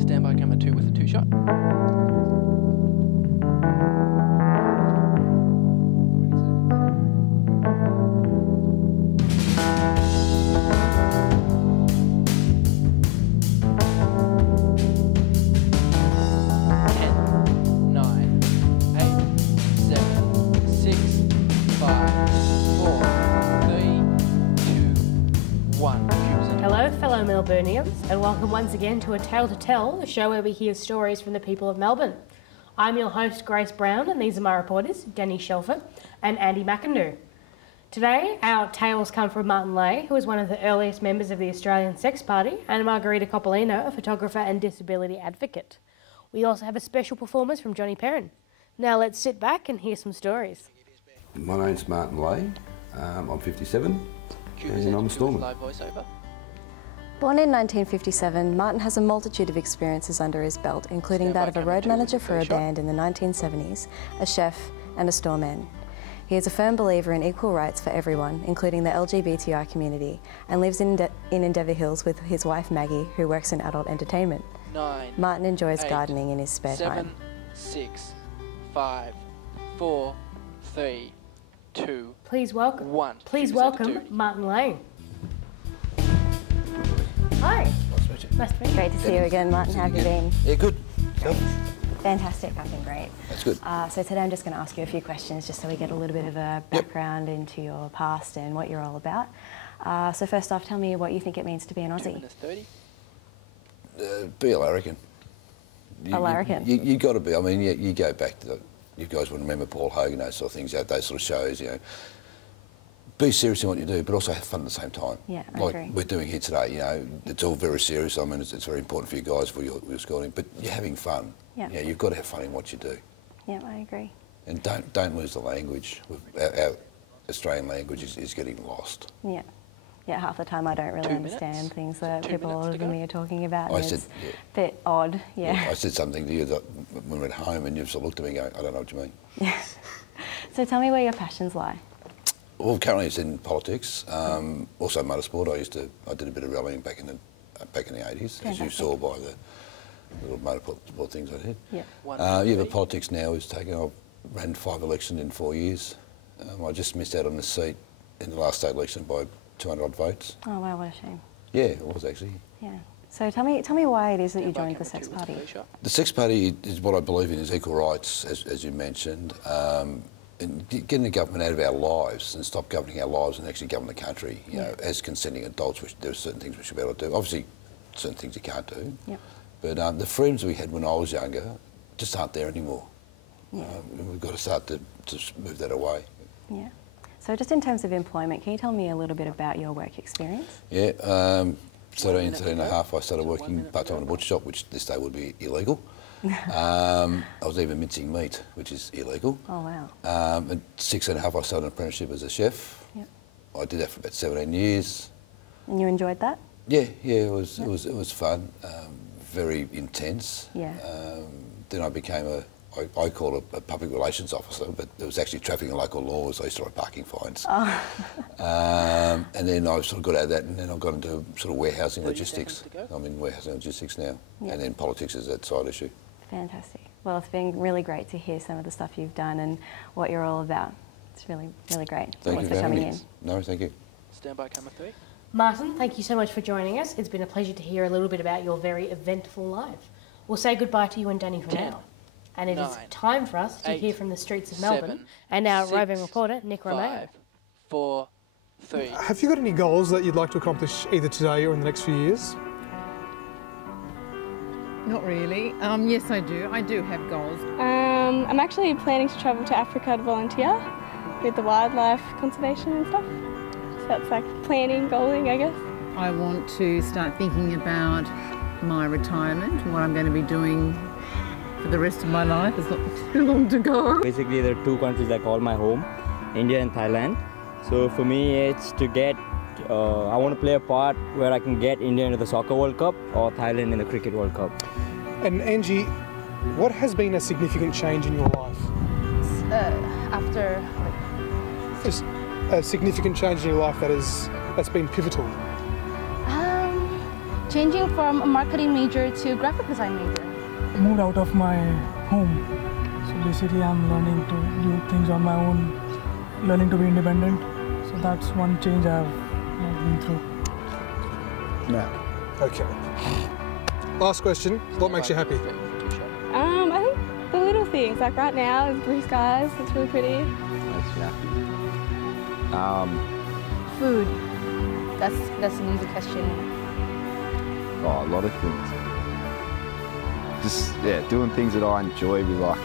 Stand by camera 2 with the 2 shot. Melbournians, and welcome once again to A Tale to Tell, a show where we hear stories from the people of Melbourne. I'm your host, Grace Brown, and these are my reporters, Danny Shelford and Andy McIndoe. Today, our tales come from Martin Leahy, who is one of the earliest members of the Australian Sex Party, and Margherita Coppolino, a photographer and disability advocate. We also have a special performance from Johnny Perrin. Now let's sit back and hear some stories. My name's Martin Leahy, I'm 57, and I'm a storeman. Born in 1957, Martin has a multitude of experiences under his belt, including that of a road manager for a band in the 1970s, a chef and a storeman. He is a firm believer in equal rights for everyone, including the LGBTI community, and lives in Endeavour Hills with his wife Maggie, who works in adult entertainment. 9, Martin enjoys 8, gardening in his spare 7, time. 6, 5, 4, 3, 2, Please welcome, 1. Please welcome Martin Leahy. Hi. Nice to meet you. Great to see you again, Martin. How have you been? Yeah, good. Fantastic, I've been great. That's good. So today I'm just going to ask you a few questions just so we get a little bit of a background into your past and what you're all about. So first off, tell me what you think it means to be an Aussie. 30. Be a larrikin. A larrikin? You got to be. I mean, you go back to you guys would remember Paul Hogan, those sort of things, those sort of shows, you know. Be serious in what you do, but also have fun at the same time. Yeah, I like agree. We're doing here today, you know, it's all very serious. I mean, it's very important for you guys, for your schooling, but you're having fun. Yeah. Yeah, you've got to have fun in what you do. Yeah, I agree. And don't lose the language. Our Australian language is getting lost. Yeah. Yeah, half the time I don't really understand things that people older than me are talking about. I said, it's a bit odd, yeah. I said something to you that when we went home and you sort of looked at me going, I don't know what you mean. Yeah. So tell me where your passions lie. Well, currently it's in politics, also motorsport. I did a bit of rallying back in the 80s, as you saw by the little motorsport things I did. Yeah. But politics now is taking. I ran 5 elections in 4 years. I just missed out on the seat in the last state election by 200 odd votes. Oh wow, what a shame. Yeah, it was actually. Yeah. So tell me why it is that you joined the Sex Party. The Sex Party is what I believe in, is equal rights, as you mentioned. And getting the government out of our lives and stop governing our lives and actually govern the country. You know, as consenting adults, there are certain things we should be able to do. Obviously, certain things you can't do. Yep. But the freedoms we had when I was younger just aren't there anymore. Yeah. We've got to start to move that away. Yeah. So just in terms of employment, can you tell me a little bit about your work experience? Yeah. 13 and a half, I started working part-time in a butcher shop, which this day would be illegal. I was even mincing meat, which is illegal. Oh wow! At 6 and a half, I started an apprenticeship as a chef. Yep. I did that for about 17 years. And you enjoyed that? Yeah, it was fun, very intense. Yeah. Then I became I call it a public relations officer, but it was actually traffic and local laws. I used to write parking fines. Oh. And then I sort of got out of that, and then I got into sort of warehousing logistics. I'm in warehousing logistics now, and then politics is that side issue. Fantastic. Well, it's been really great to hear some of the stuff you've done and what you're all about. It's really, really great. Thank you for coming in. No, thank you. Stand by, camera 3. Martin, thank you so much for joining us. It's been a pleasure to hear a little bit about your very eventful life. We'll say goodbye to you and Danny for now. And it is time for us to hear from the streets of Melbourne and our roving reporter, Nick Romeo. 5, 4, 3. Have you got any goals that you'd like to accomplish either today or in the next few years? Not really. Yes, I do. I do have goals. I'm actually planning to travel to Africa to volunteer with the wildlife conservation and stuff. So that's like planning, goaling, I guess. I want to start thinking about my retirement and what I'm going to be doing for the rest of my life. It's not too long to go. Basically, there are 2 countries I call my home, India and Thailand. So for me, it's to get, I want to play a part where I can get India into the Soccer World Cup or Thailand in the Cricket World Cup. And Angie, what has been a significant change in your life? After... Just a significant change in your life that's been pivotal. changing from a marketing major to graphic design major? Moved out of my home. So basically I'm learning to do things on my own, learning to be independent. So that's one change I've been through. No. Okay. Last question. What makes you happy? I think the little things, like right now, is blue skies. It's really pretty. Makes me happy. Food. That's an easy question. Oh, a lot of things. Just, yeah, doing things that I enjoy with, like,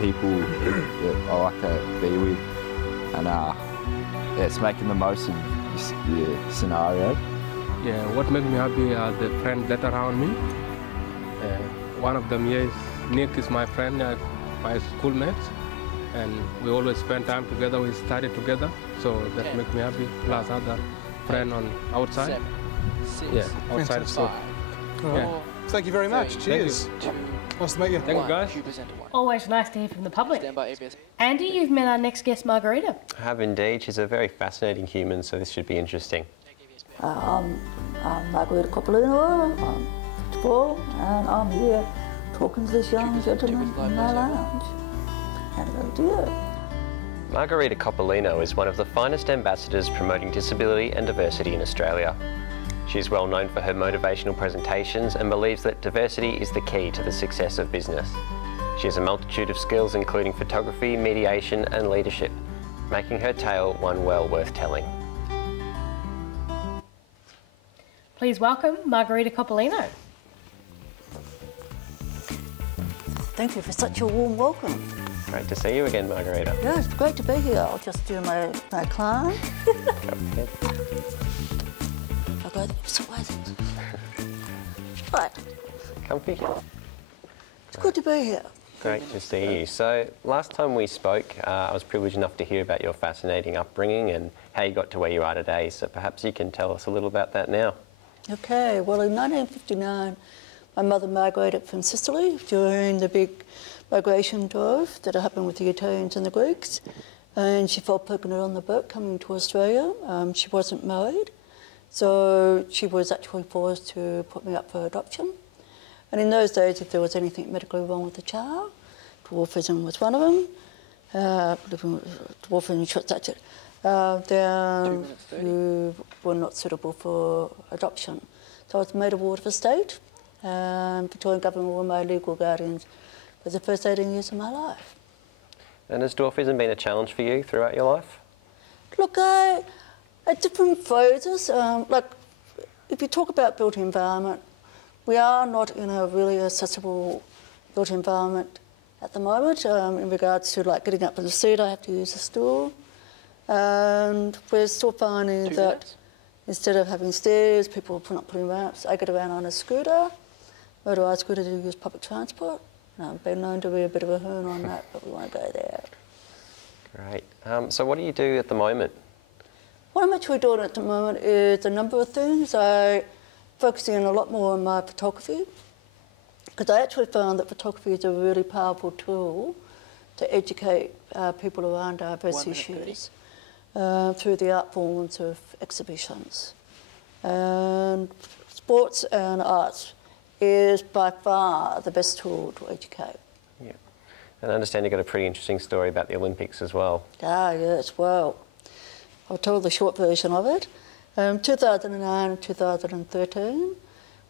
people that I like to be with. And, yeah, it's making the most of your scenario. Yeah, what makes me happy are the friends that are around me. One of them here is Nick, is my friend, my schoolmates, and we always spend time together. We study together, so that makes me happy. Plus other friend on outside. 7, 6, Yeah, outside school. 5, Yeah. 4, Thank you very much. 3, Cheers. 2, Nice to meet you. Thank you, guys. Always nice to hear from the public. Stand by ABS. Andy, you've met our next guest, Margherita. I have indeed. She's a very fascinating human, so this should be interesting. I'm Margherita Coppolino, I'm 54, and I'm here talking to this young gentleman in my lounge. And oh dear. Margherita Coppolino is one of the finest ambassadors promoting disability and diversity in Australia. She is well known for her motivational presentations and believes that diversity is the key to the success of business. She has a multitude of skills including photography, mediation and leadership, making her tale one well worth telling. Please welcome Margherita Coppolino. Thank you for such a warm welcome. Great to see you again, Margherita. Yeah, it's great to be here. I'll just do my climb. Go ahead. I'll go sweating. Right. Comfy? It's good to be here. Great to see you. So, last time we spoke, I was privileged enough to hear about your fascinating upbringing and how you got to where you are today. So perhaps you can tell us a little about that now. Okay, well in 1959, my mother migrated from Sicily during the big migration drive that happened with the Italians and the Greeks, and she fell pregnant on the boat coming to Australia. She wasn't married, so she was actually forced to put me up for adoption. And in those days, if there was anything medically wrong with the child, dwarfism was one of them, dwarfism, that's it. Then you were not suitable for adoption. So I was made a ward of estate, and Victorian government were my legal guardians for the first 18 years of my life. And has dwarfism been a challenge for you throughout your life? Look, at different phases, like if you talk about built environment, we are not in a really accessible built environment at the moment in regards to like getting up in the seat, I have to use a stool. And we're still finding that instead of having stairs, people are not putting ramps. I get around on a scooter, motorised scooter to use public transport. I've been known to be a bit of a hoon on that, but we won't go there. Great. So what do you do at the moment? What I'm actually doing at the moment is a number of things. I'm focusing a lot more on my photography, because I actually found that photography is a really powerful tool to educate people around diverse issues. Through the art forms of exhibitions. And sports and arts is by far the best tool to educate. Yeah. And I understand you've got a pretty interesting story about the Olympics as well. Ah, yes, well, I'll tell the short version of it. 2009 and 2013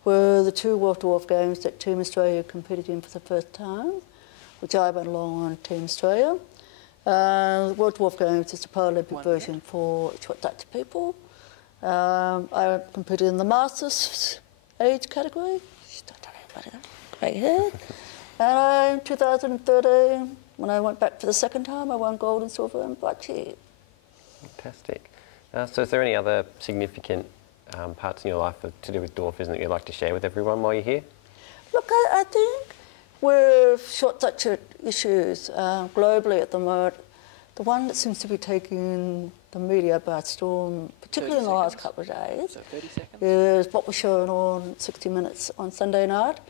were the two World Dwarf Games that Team Australia competed in for the first time, which I went along on Team Australia. World Dwarf Games is a Paralympic version for short-touch people. I competed in the Masters age category. Great hair. And in 2013, when I went back for the second time, I won gold and silver and bocce. Fantastic. So is there any other significant parts in your life to do with dwarfism that you'd like to share with everyone while you're here? Look, I think with short-touch issues globally at the moment, the one that seems to be taking the media by storm, particularly in the last couple of days, is what was shown on 60 Minutes on Sunday night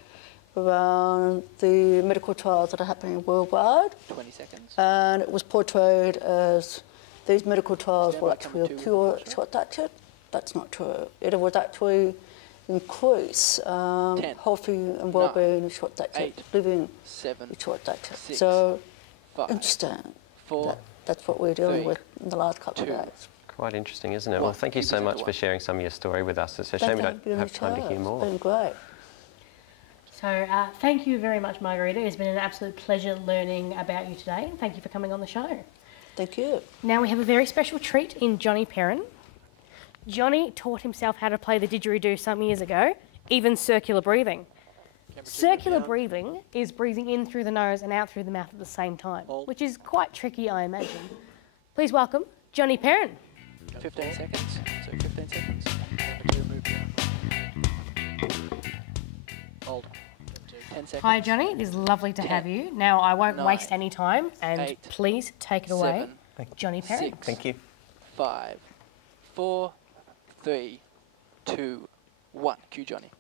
around the medical trials that are happening worldwide. 20 seconds. And it was portrayed as these medical trials were actually a pure short-touch. That's not true. It was actually increase healthy and well-being in short data, living with short data. So interesting. That's what we're dealing with in the last couple of days. Quite interesting, isn't it? Well, thank you so much for sharing some of your story with us. It's a shame we don't have time to hear more. It's been great. So thank you very much, Margherita. It's been an absolute pleasure learning about you today. Thank you for coming on the show. Thank you. Now we have a very special treat in Johnny Perrin. Johnny taught himself how to play the didgeridoo some years ago, even circular breathing. Circular breathing is breathing in through the nose and out through the mouth at the same time, which is quite tricky, I imagine. Please welcome Johnny Perrin. 15 seconds. So 15 seconds. Hold. 10 seconds. Hi, Johnny. It is lovely to have you. Now, I won't waste any time, and please take it away, Johnny Perrin. 6, thank you. 5, 4, 3, 2, 1. Cue Johnny.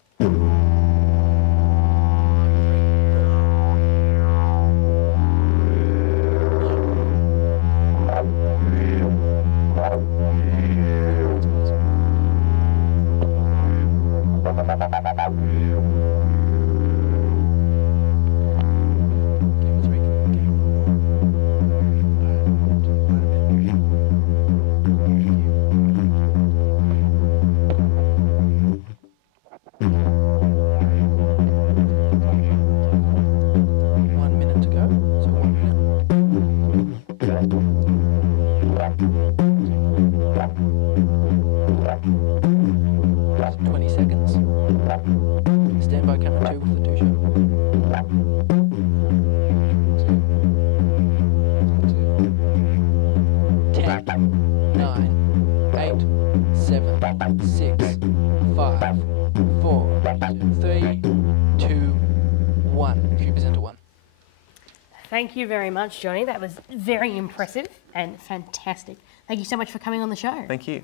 Thank you very much, Johnny. That was very impressive and fantastic. Thank you so much for coming on the show. Thank you.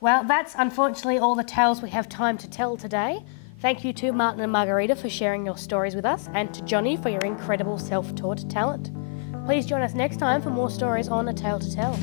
Well, that's unfortunately all the tales we have time to tell today. Thank you to Martin and Margherita for sharing your stories with us, and to Johnny for your incredible self-taught talent. Please join us next time for more stories on A Tale to Tell.